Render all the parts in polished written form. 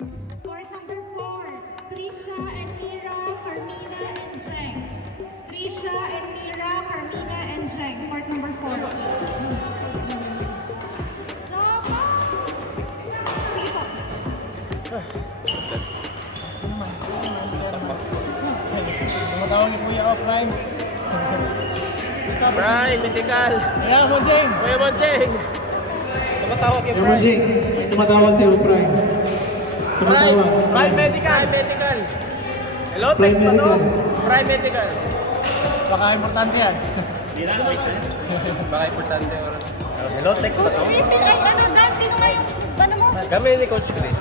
Court number 4, Trisha and Mira, Carmina and Jeng. Trisha and Mira, Carmina and Jeng. Court number 4. Tumatawag ni Kuya ko, Prime. Prime, mythical. Kuya Monjeng. Kuya Monjeng. Tumatawag kay Kuya Monjeng. Tumatawag sa'yo, Prime. Tumatawag. Prime medical. Medical. Hello, text mo to. Prime medical. Baka importante yan. Baka importante. Hello, text mo to. Chris, ano dyan? Sino nga yung, ano mo? Kami ni Coach Chris.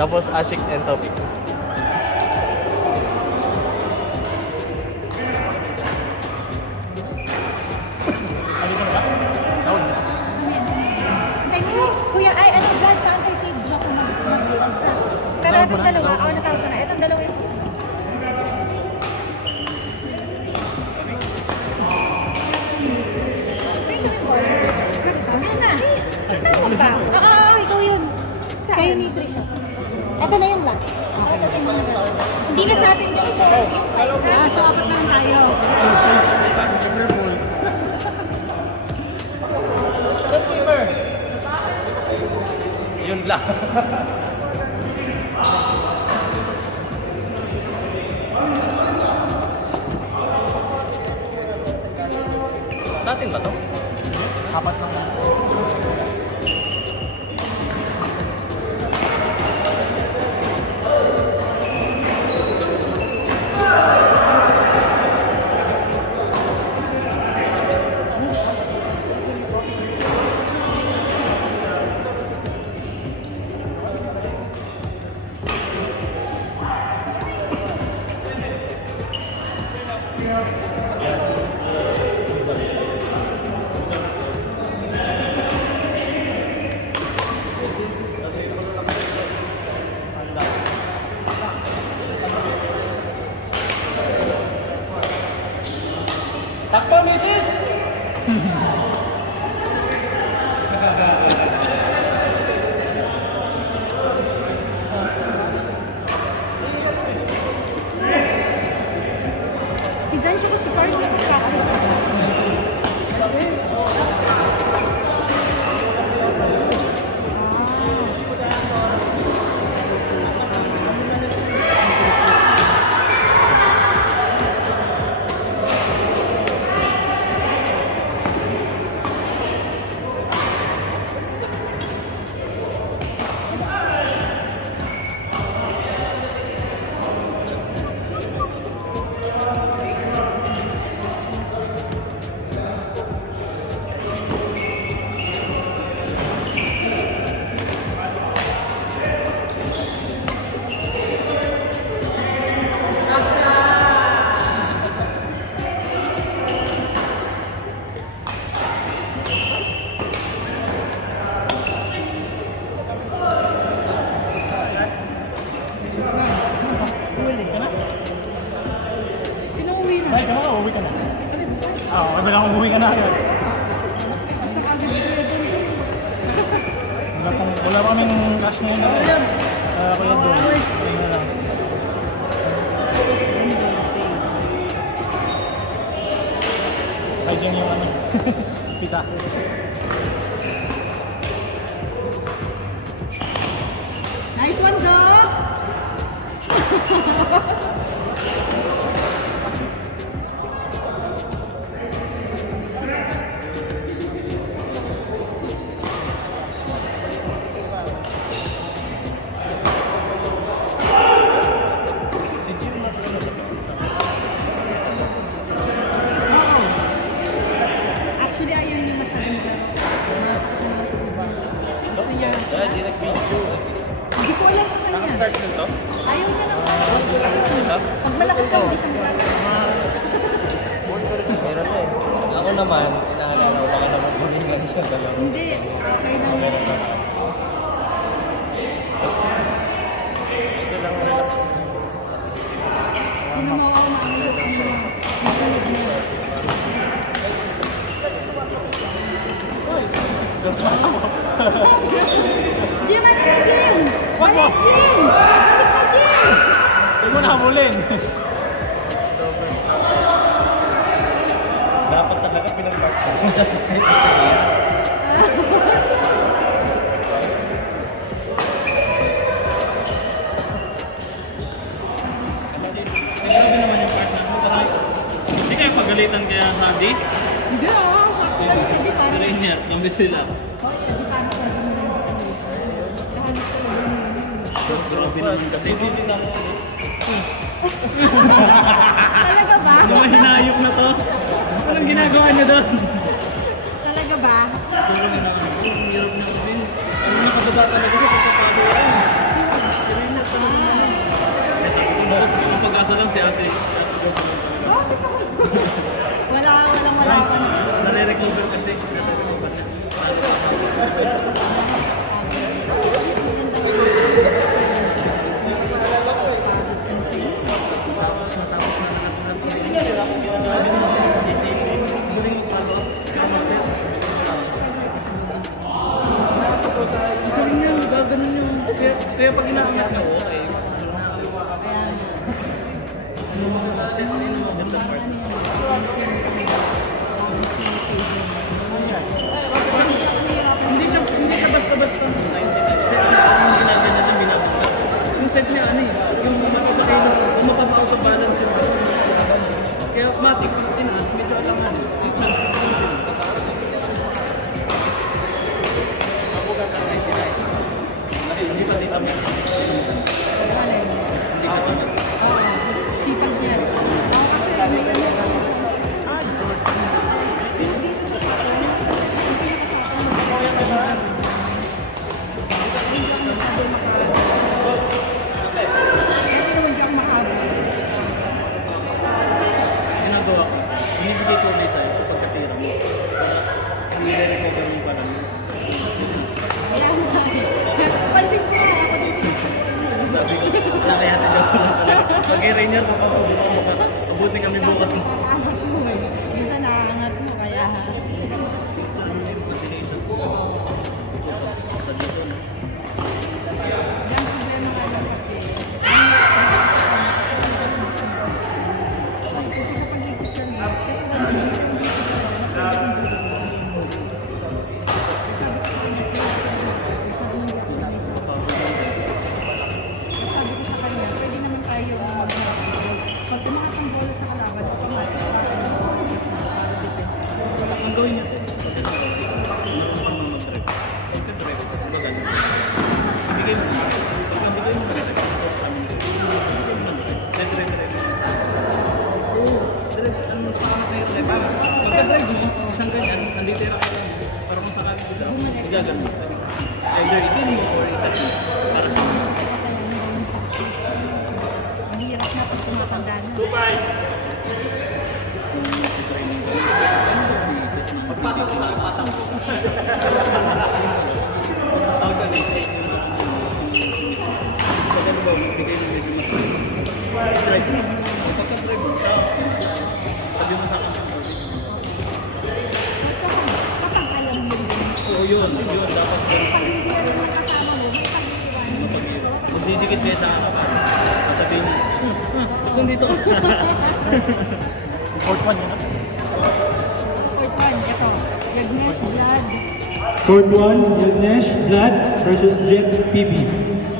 Tapos Ashik and Topic. Kuya, ay, ano dyan? Fantasy joke na mag-bilas na. Pero itong dalawa, natawag ko na. Itong dalawa yung... Ano na? Ano ba? Ikaw yun. Kayo ni Trisha. Ito na yung last. Hindi na sa atin yun. So, apat na lang tayo. Yun lang. Sa atin ba to? Apat na lang. Takpo, misis! Si Dan tsaka si Carl dito kakaalis na. Ay, ka na, uuwi ka na. Oo, kami lang umuwi ka na agad. Wala pa kaming cash ngayon na rin. Kaya doon. Ayun na lang. Ay, dyan yung ano. Pita. Nice one, Doc! Actually, ayun yung masyadong gusto niya. Hindi ko alam sa kanya. Naka-start na to? Ayaw niya ng pag malakas ka, hindi siyang malakas. Meron na eh. Ako naman, inaalala ko baka naman humingan siya dalawa. Hindi. Kaya na niya. Gusto lang relax na. Hindi mo ako maamilip ang masalit niya. Jim, ano na Jim? rin. Dapat talaga pinag-park ko kung sasakay pa sa iya. Grabe naman yung park natin. Hindi kayo pagalitan kaya Hadi? Hindi ah. Hindi pa. Pero yun niya, kami sila. Grabe naman kasi. Talaga ba? Mga hinayok na to. Anong ginagawa niyo doon? Talaga ba? Sobrang naman. Ang hirap na kami. Ano nakababa talaga siya pagpapalo yan. Sirinat ka naman. Ang pag-asa lang si ate. Wala. Nare-recover kasi. Nare-recover na. Galing yan, gaganon yun. Kaya pag inaangat mo, okay. Ano mga set na yun, maganda part. Hindi siya basta-basta. Set na ginagana na binabukas. Yung set niya, ano eh, yung mapapa-auto-balance yun. Kaya matik, tinaas, medyo alangan. Yung chance, hindi pa di kami. Hindi ka kami. Sipag niya. Ginagawa ko. Binibigay ko ulit sa'yo pagkatira mo. Para hindi na-recover mo pa lang. Pansin ko. Sabi ko, wala kaya tayo lang talaga. Pag-i-rainer ko pa, mabuti kami bukas mo. Minsan nakaangat mo kaya. Ang gawin niya. Pagka-drive, maganda. Ibigay mo. Pagka-bigay mo, direct sa amin. Direct. Ano nakakamit na yung drive? Pagka-drive mo, isang ganyan, isang litera ka lang. Para kung sakali sila, igagano. Either itin mo or isang para sa Ang hirap na pag tumatanda na. Pagpasok ko sa akin, pasok ko. Sound on stage. pagkano ba, magbigay mo medyo mas drive mo. Pagka-drive mo, sabi mo sa akin. Kapag alam mo yun. Oo, yun, dapat Pag hindi rin nakasama mo, may pag-iwan. magdidikit kayo sa akin. Sasabihin mo, ba't nandito ka? Fourth one yun. Fourth one, ito. Yagnesh Vlad. Court 1, Yagnesh Vlad versus Jet PB.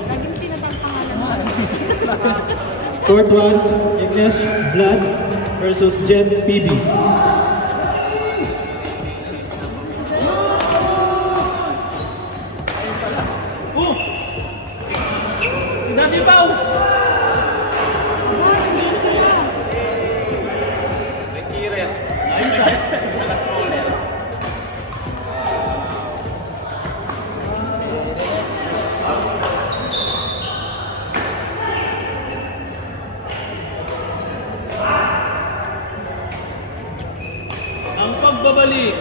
Laging tinatang pangalan mo. Court 1, Yagnesh Vlad versus Jet PB. Dati Pao! May kiret. Sa stroller. Ang pagbabalik!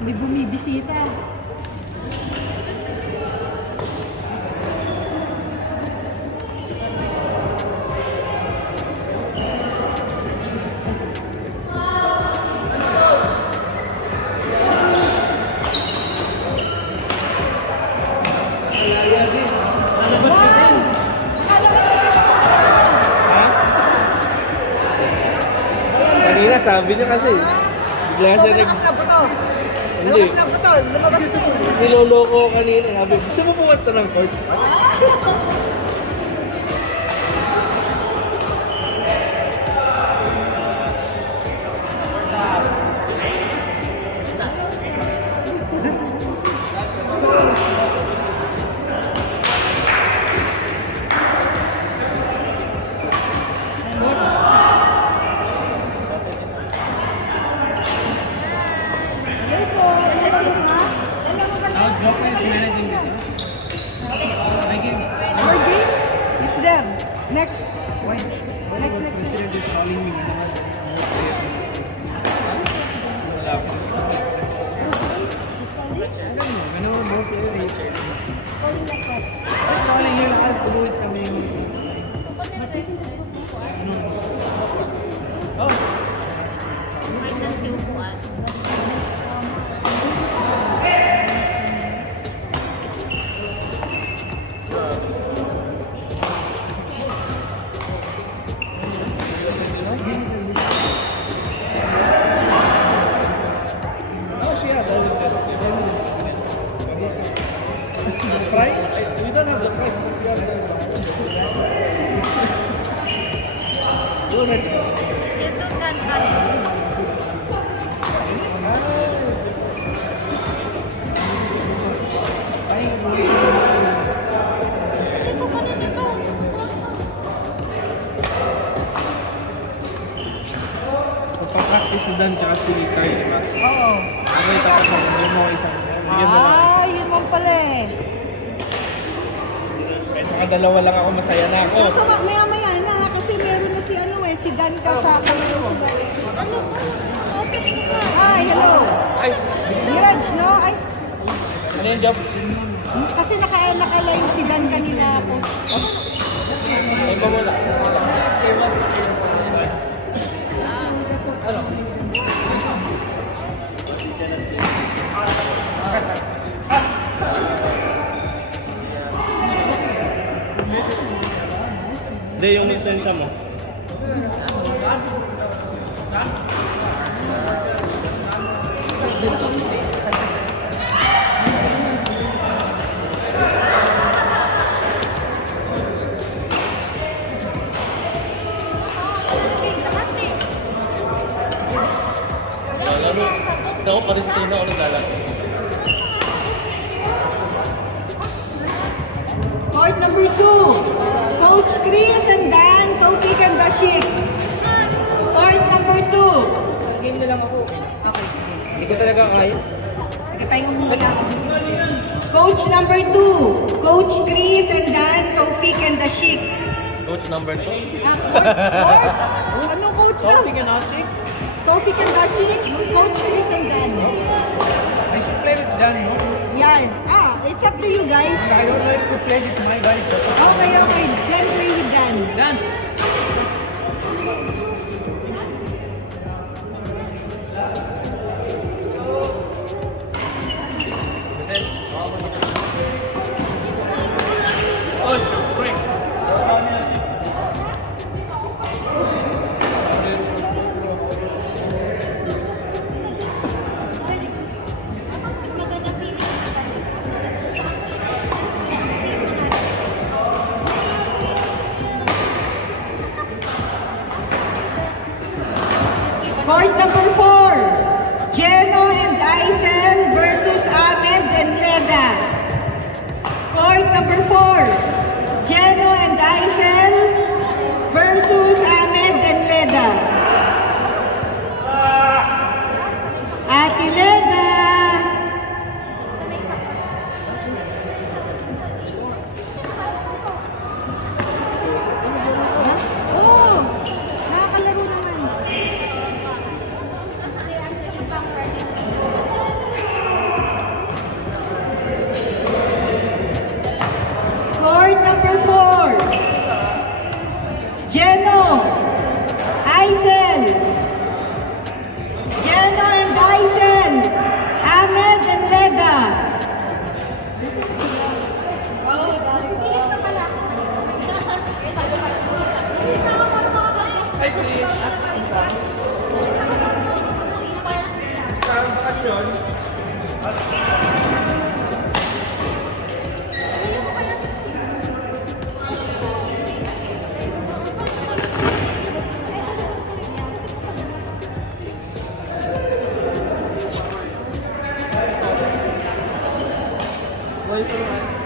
May bumibisita. sabi niya kasi. Bigla siya nag... Lumakas na po to. Hindi. Lumakas na po to. Lumabas na. Niloloko ko kanina. Sabi, gusto mo pumunta ng court? It's them. Next. President is calling me. Whenever more players just calling you, ask who is coming. Price? We don't have the price. Go ahead. Pagpa-practice si Dan tsaka si Carl, diba? Oo. Okay, tapos hindi mo isang... Bigyan mo lang. Ah, yun man pala eh. Kahit nakadalawa lang ako, masaya na ako. So, maya-maya na kasi meron na si ano eh, si Dan Kasaka. Ano? Hi, hello. Ay! Miraj, no? Ay, Ano yung job? kasi naka-live si Dan kanina ako. Ay ba muna? Ano? Hindi, yung lisensya mo. Hindi ako pa rin sa tina ako naglalaki. Court number 2. Coach Chris and Dan, Taufik and Bashir. Court number 2. Game na lang ako. Okay, sige. Hindi ko talaga kaya. Sige, tayo muna. Coach number 2. Coach Chris and Dan, Taufik and Bashir. Coach number 2. Court? Anong coach yun? Taufik and Asik. Taufik and Bashir, Coach Chris and Dan. I should play with Dan, no? Yan. It's up to you guys. I don't like to play with my guys. Okay. Then play with Dan. Dan! Court number 4. Jeno and Aisel versus Ahmed and Leda. Court number 4. Jeno and Aisel versus Ahmed and Leda. Ate Leda. Oh, nakakalaro naman. Court turuan.